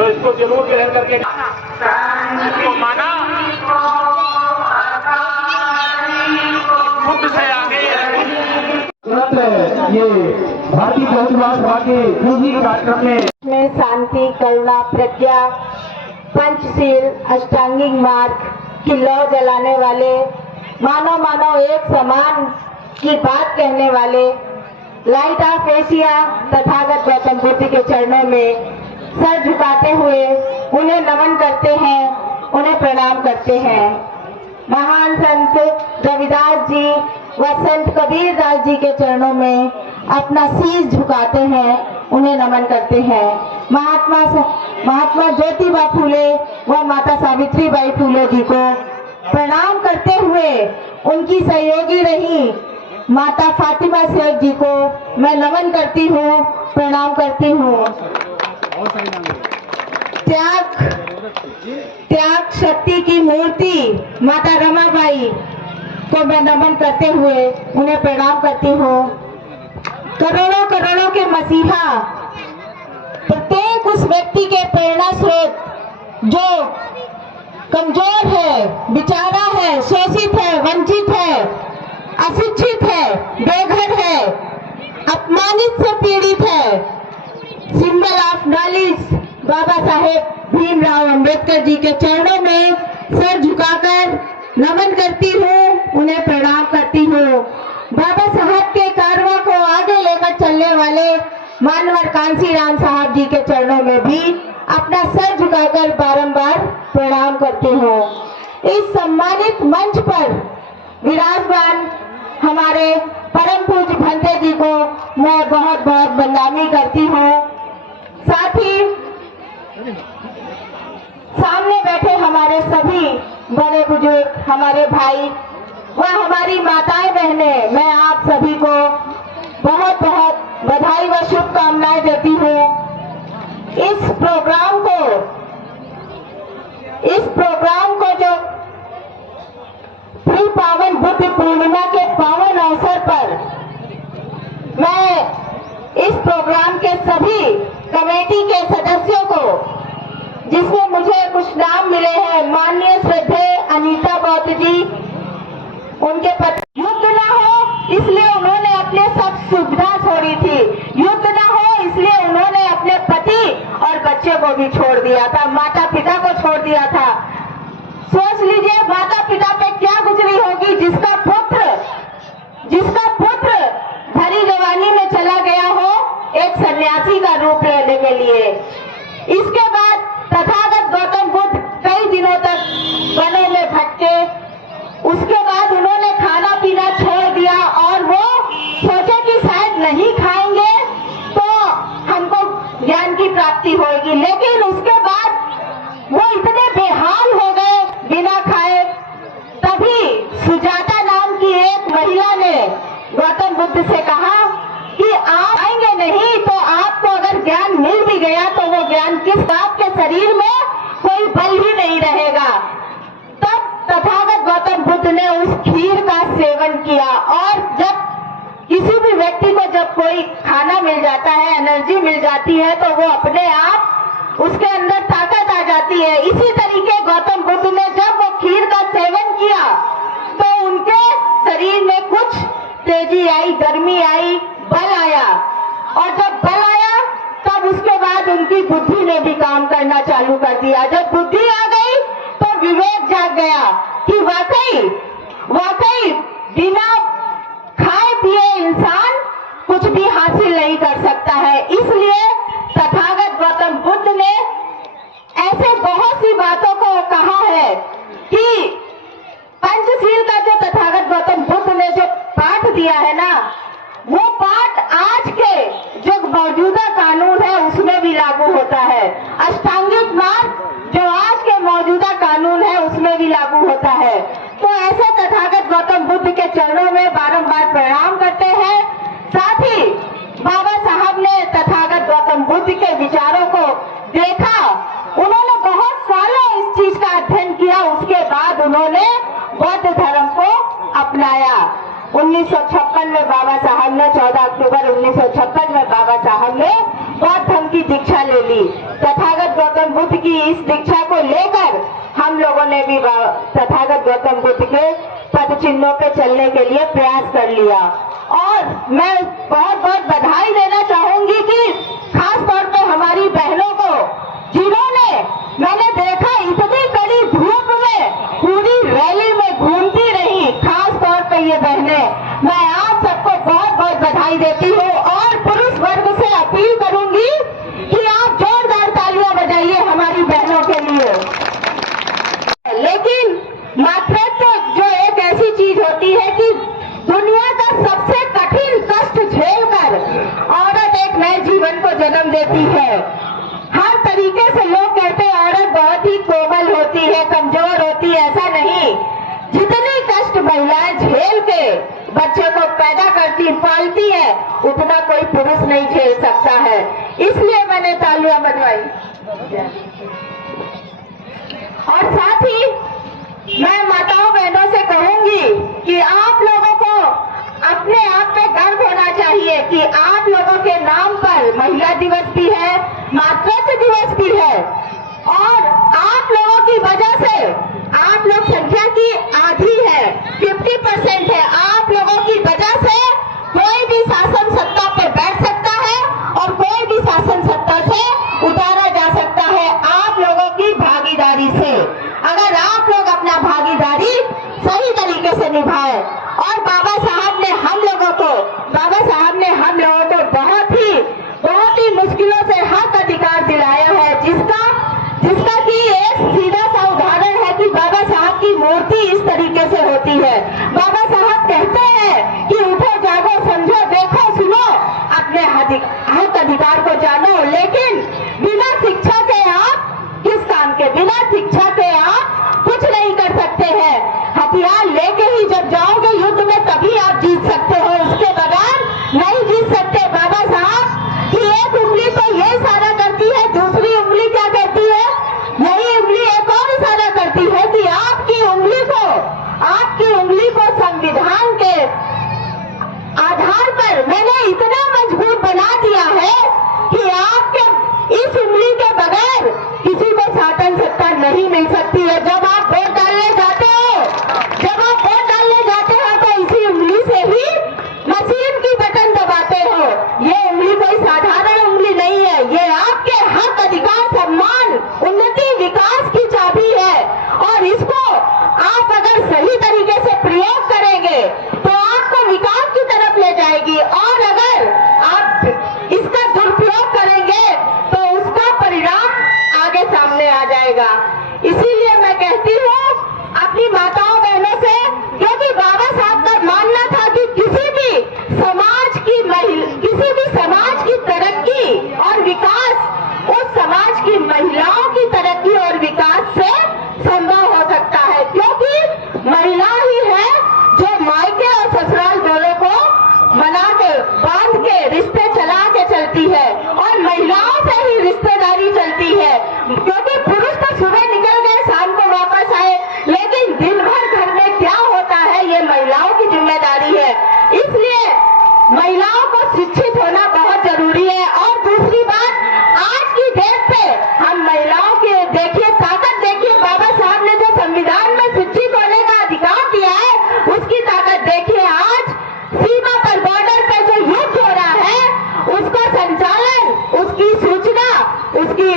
तो इसको जरूर ग्रहण करके इसको माना बुद्ध से आगे ये भारतीय बहुजनवाद सभा के पूंजी कार्यक्रम में शांति, करुणा, प्रज्ञा, पंचशील, अष्टांगिक मार्ग की लौ जलाने वाले, मानव मानव एक समान की बात कहने वाले light of Asia Tathagata Gautam Buddha के चरणों में सर झुकाते हुए उन्हें नमन करते हैं, उन्हें प्रणाम करते हैं। महान संत रविदास जी व संत कबीर दास जी के चरणों में अपना शीश झुकाते हैं, उन्हें नमन करते हैं। महात्मा ज्योतिबा फूले व माता सावित्रीबाई फूले जी को प्रणाम करते हुए उनकी सहयोगी रही माता फातिमा शेख जी को मैं नमन करती हूँ, प्रणाम करती हूँ। त्याग शक्ति की मूर्ति माता रमाबाई को मैं नमन करते हुए उन्हें प्रणाम करती हूँ। करोड़ों करोड़ों के मसीहा, प्रत्येक उस व्यक्ति के प्रेरणा स्रोत जो कमजोर है, बेचारा है, शोषित है, वंचित है, अशिक्षित है, बेघर है, अपमानित से पीड़ित है, symbol of knowledge Baba Saheb Bhimrao Ambedkar ji के चरणों में सर झुकाकर नमन करती हूँ, उन्हें प्रणाम करती हूँ। बाबा साहब के कारवां को आगे लेकर चलने वाले मानवर कांसीराम साहब जी के चरणों में भी अपना सर झुकाकर बारंबार प्रणाम करती हूँ। इस सम्मानित मंच पर विराजमान हमारे परम पूज्य भंते जी को मैं बहुत बहुत बंदामी करती हूँ। साथ ही सामने बैठे हमारे सभी बड़े बुजुर्ग, हमारे भाई व हमारी माताएं बहनें, मैं आप सभी को बहुत बहुत बधाई व शुभकामनाएं देती हूँ। इस प्रोग्राम को जो श्री पावन बुद्ध पूर्णिमा के पावन अवसर पर मैं इस प्रोग्राम के सभी कमेटी के सदस्यों को, जिसमें मुझे कुछ नाम मिले हैं, माननीय श्रद्धेय अनीता बौद्ध जी, उनके पति युद्ध न हो इसलिए उन्होंने अपने सब सुविधा छोड़ी थी, युद्ध न हो इसलिए उन्होंने अपने पति और बच्चे को भी छोड़ दिया था, माता पिता को छोड़ दिया था। सोच लीजिए माता पिता पे क्या गुजरी होगी जिसका पुत्र भरी जवानी में चला गया हो एक सन्यासी का रूप लेने के लिए। इसके बाद तथागत गौतम बुद्ध कई दिनों तक वनों में भटके, उसके बाद उन्होंने खाना पीना छोड़ दिया और वो सोचे कि शायद नहीं खाएंगे तो हमको ज्ञान की प्राप्ति होगी, लेकिन उसके बाद वो इतने बेहाल हो गए बिना खाए। तभी सुजाता नाम की एक महिला ने गौतम बुद्ध से कहा कि आप आएंगे नहीं तो आपको अगर ज्ञान मिल भी गया तो वो ज्ञान किस आपके शरीर में कोई बल ही नहीं रहेगा। तब तथागत गौतम बुद्ध ने उस खीर का सेवन किया और जब किसी भी व्यक्ति को जब कोई खाना मिल जाता है, एनर्जी मिल जाती है तो वो अपने आप उसके अंदर ताकत आ जाती है। इसी तरीके गौतम बुद्ध ने जब वो खीर का सेवन किया तो उनके शरीर में कुछ तेजी आई, गर्मी आई, बल आया और जब बल आया तब उसके बाद उनकी बुद्धि ने भी काम करना चालू कर दिया। जब बुद्धि आ गई तो विवेक जाग गया कि वाकई बिना खाए पिए इंसान कुछ भी हासिल नहीं कर सकता है। इसलिए तथागत गौतम बुद्ध ने ऐसे बहुत सी बातों को कहा है कि पंचशील का जो तथागत गौतम बुद्ध ने जो पाठ दिया है ना, वो पाठ आज के जो मौजूदा कानून है उसमें भी लागू होता है। अष्टांगिक मार्ग जो आज के मौजूदा कानून है उसमें भी लागू होता है। तो ऐसे तथागत गौतम बुद्ध के चरणों में बारंबार प्रणाम करते हैं। साथ ही बाबा साहब ने तथागत गौतम बुद्ध के विचारों को देखा, उन्होंने बहुत सालों इस चीज का अध्ययन किया, उसके बाद उन्होंने बौद्ध धर्म को अपनाया। 1956 में बाबा साहब ने 14 अक्टूबर 1956 में बाबा साहब ने बौद्ध धर्म की दीक्षा ले ली। तथागत गौतम भी तथागत गौतम बुद्ध के पद चिन्हों पे चलने के लिए प्रयास कर लिया। और मैं बहुत बहुत बधाई देना चाहूंगी कि खास तौर पे हमारी बहनों को, जिन्होंने, मैंने देखा इतनी कड़ी धूप में पूरी रैली में घूमती रही, खास तौर पे ये बहनें, मैं आप सबको बहुत बहुत बधाई देती हूँ। और पुरुष वर्ग से अपील करूंगी कि आप जोरदार तालियां बजाइए हमारी बहनों के लिए। लेकिन मातृत्व जो एक ऐसी चीज होती है कि दुनिया का सबसे कठिन कष्ट झेलकर औरत एक नए जीवन को जन्म देती है। हर तरीके से लोग कहते हैं औरत बहुत ही कोमल होती है, कमजोर होती है, ऐसा नहीं। जितनी कष्ट महिलाएं झेल के बच्चे को पैदा करती, पालती है, उतना कोई पुरुष नहीं झेल सकता है। इसलिए मैंने तालियां बजवाई। और साथ ही मैं माताओं बहनों से कहूंगी कि आप लोगों को अपने आप पे गर्व होना चाहिए कि आप लोगों के नाम पर महिला दिवस भी है, मातृत्व दिवस भी है। और आप लोगों की वजह से, आप लोग संख्या की आधी है, 50% है, आप लोगों की वजह से कोई भी शासन सत्ता पे बैठ सकता है और कोई भी शासन सत्ता से उतारा जा सकता है, आप लोगों की भागीदारी से। अगर आप लोग अपना भागीदारी सही तरीके से निभाए। और बाबा साहब ने हम लोगों को बहुत ही मुश्किलों से हक अधिकार दिलाया है, जिसका कि एक सीधा सा उदाहरण है कि बाबा साहब की मूर्ति इस तरीके से होती है। बाबा साहब कहते हैं कि उठो जागो समझो देखो सुनो, अपने हक अधिकार को जानो। लेकिन बिना शिक्षा के आप किस काम के, बिना शिक्षा के आप कुछ नहीं कर सकते हैं। हथियार लेके ही जब जाओगे युद्ध में तभी आप जीत सकते हो, उसके बगैर नहीं जीत सकते। बाबा साहब की एक उंगली तो ये इशारा करती है, दूसरी उंगली क्या करती है, यही उंगली एक और इशारा करती है कि आपकी उंगली को संविधान के आधार पर मैंने इतना मजबूत बना दिया है कि आपके इस उंगली के बगैर किसी को शासन सत्ता नहीं मिल सकती है। जब आप वोट डालने जाते हो तो इसी उंगली से ही मशीन की बटन दबाते हो। ये उंगली कोई साधारण उंगली नहीं है, ये आपके हक अधिकार सम्मान उन्नति विकास की चाबी है। और इसको आप अगर सही तरीके से प्रयोग करेंगे तो आपको विकास की तरफ ले जाएगी, और अगर आप इसका दुरुपयोग करेंगे तो उसका परिणाम आगे सामने आ जाएगा। इसीलिए मैं कहती हूँ अपनी माताओं बहनों से, क्योंकि बाबा साहब का मानना था कि किसी भी समाज की तरक्की और विकास उस समाज की महिलाओं की तरक्की और विकास से संभव हो सकता है, क्योंकि महिला ही है जो मायके और ससुराल दोनों को बना के बांध के रिश्ते चला के चलती है, और महिलाओं से ही रिश्तेदारी चलती है। क्योंकि पुरुष तो सुबह निकल गए शाम को वापस आए, लेकिन दिन भर घर में क्या होता है ये महिलाओं की जिम्मेदारी है। इसलिए महिलाओं को शिक्षित होना बहुत जरूरी है। और दूसरी बात, आज की डेट पे हम महिलाओं की देखिए ताकत, देखिए बाबा साहब ने जो संविधान में शिक्षित होने का अधिकार दिया है उसकी ताकत देखिए। आज सीमा पर, बॉर्डर पे जो युद्ध हो रहा है उसका संचालन, उसकी सूचना, उसकी